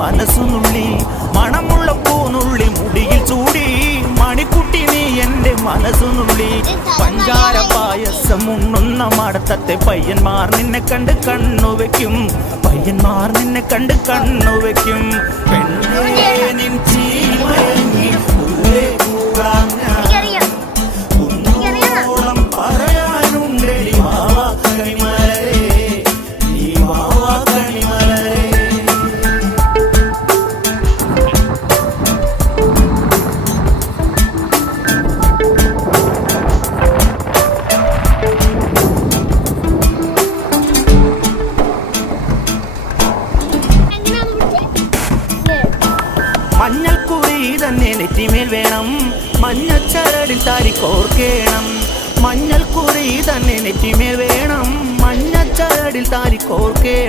മനസ്സുനുള്ളി മണമുള്ള പൂനുള്ളി മുടിയിൽ ചൂടി മണിക്കുട്ടി നീ എൻ്റെ മനസ്സുനുള്ളി പഞ്ചാര പായസം ഉണ്ണുന്ന മടത്തത്തെ പയ്യന്മാർ നിന്നെ കണ്ട് കണ്ണുവെക്കും പയ്യന്മാർ നിന്നെ കണ്ട് കണ്ണുവെക്കും പെണ്ണേ നിൻ ചീമയങ്ങി ഉള്ളേ കൂടാൻ ഞാൻ കുന്നോളം പറയാനുണ്ടെടി മാവാ കണിമലരേ നീ മാവാ കണിമലരേ മഞ്ഞൾക്കുറി തന്നെ നെറ്റിമേൽ വേണം മഞ്ഞച്ചരടിൽ താരി കോർക്കേണം മഞ്ഞൾക്കുറി തന്നെ നെറ്റിമേൽ വേണം മഞ്ഞച്ചരടിൽ താരി കോർക്കേണം